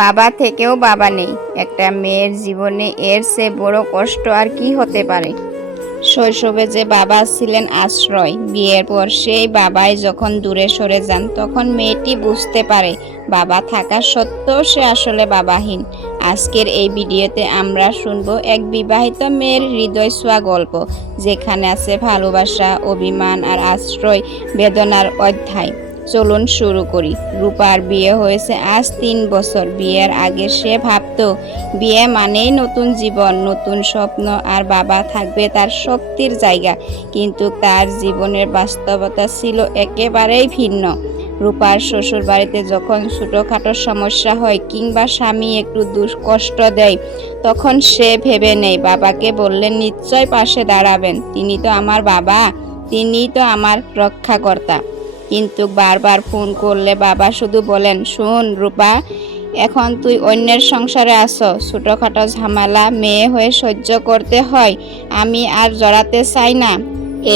বাবা থেকেও বাবা নেই। একটা মেয়ের জীবনে এর চেয়ে বড় কষ্ট আর কি হতে পারে? শৈশবে যে বাবা ছিলেন আশ্রয়, বিয়ের পর সেই বাবাই যখন দূরে সরে যান, তখন মেয়েটি বুঝতে পারে বাবা থাকা সত্ত্বেও সে আসলে বাবাহীন। আজকের এই ভিডিওতে আমরা শুনব এক বিবাহিত মেয়ের হৃদয় ছোঁয়া গল্প, যেখানে আছে ভালোবাসা, অভিমান আর আশ্রয় বেদনার অধ্যায়। চলুন শুরু করি। রূপার বিয়ে হয়েছে আজ তিন বছর। বিয়ের আগে সে ভাবতো, বিয়ে মানেই নতুন জীবন, নতুন স্বপ্ন, আর বাবা থাকবে তার শক্তির জায়গা। কিন্তু তার জীবনের বাস্তবতা ছিল একেবারেই ভিন্ন। রূপার শ্বশুর বাড়িতে যখন ছোটোখাটো সমস্যা হয় কিংবা স্বামী একটু দুষ কষ্ট দেয়, তখন সে ভেবে নেই বাবাকে বললেন নিশ্চয় পাশে দাঁড়াবেন। তিনি তো আমার বাবা তিনি তো আমার রক্ষাকর্তা। কিন্তু বারবার ফোন করলে বাবা শুধু বলেন, শোন রূপা, এখন তুই অন্যের সংসারে আসো। ছোটোখাটো ঝামেলা মেয়ে হয়ে সহ্য করতে হয়। আমি আর জড়াতে চাই না।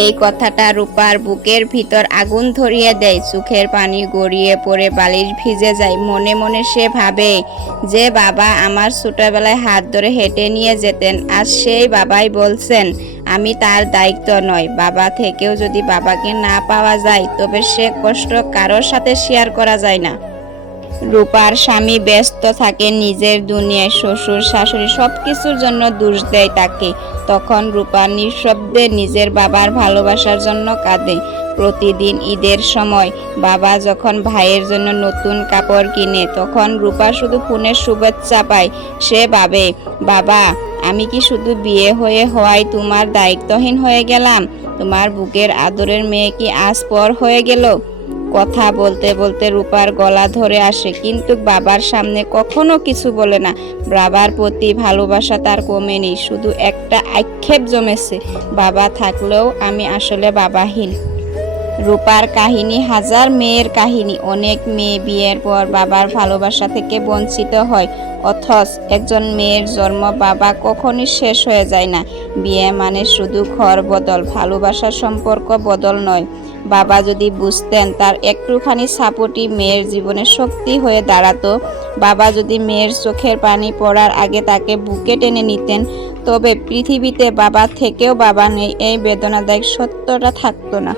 এই কথাটা রূপার বুকের ভিতর আগুন ধরিয়ে দেয়। চোখের পানি গড়িয়ে পড়ে বালিশ ভিজে যায়। মনে মনে সে ভাবে যে বাবা আমার ছোটবেলায় হাত ধরে হেঁটে নিয়ে যেতেন, আর সেই বাবাই বলছেন, আমি তার দায়িত্ব নয়। বাবা থেকেও যদি বাবাকে না পাওয়া যায়, তবে সে কষ্ট কারোর সাথে শেয়ার করা যায় না। রূপার স্বামী ব্যস্ত থাকে, নিজের দুনিয়ায় শ্বশুর, শাশুড়ি সব কিছুর জন্য দোষ দেয় তাকে। তখন রূপা নিঃশব্দে নিজের বাবার ভালোবাসার জন্য কাঁদে। প্রতিদিন ঈদের সময় বাবা যখন ভাইয়ের জন্য নতুন কাপড় কিনে, তখন রূপা শুধু ফোনের শুভেচ্ছা পায়। সে ভাবে, বাবা, আমি কি শুধু বিয়ে হয়ে হওয়ায় তোমার দায়িত্বহীন হয়ে গেলাম? তোমার বুকের আদরের মেয়ে কি আজ পর হয়ে গেল? কথা বলতে বলতে রূপার গলা ধরে আসে, কিন্তু বাবার সামনে কখনো কিছু বলে না। বাবার প্রতি ভালোবাসা তার কমেনি, শুধু একটা আক্ষেপ জমেছে, বাবা থাকলেও আমি আসলে বাবাহীন। রূপার কাহিনী হাজার মেয়ের কাহিনী। অনেক মেয়ে বিয়ের পর বাবার ভালোবাসা থেকে বঞ্চিত হয়, অথচ একজন মেয়ের জন্ম বাবা কখনই শেষ হয়ে যায় না। বিয়ে মানে শুধু ঘর বদল, ভালোবাসার সম্পর্ক বদল নয়। বাবা যদি বুঝতেন তার একটুখানি সাপোর্টই মেয়ের জীবনে শক্তি হয়ে দাঁড়াতো। বাবা যদি মেয়ের চোখের পানি পড়ার আগে তাকে বুকে টেনে নিতেন, তবে পৃথিবীতে বাবা থেকেও বাবা নেই, এই বেদনাদায়ক সত্যটা থাকতো না।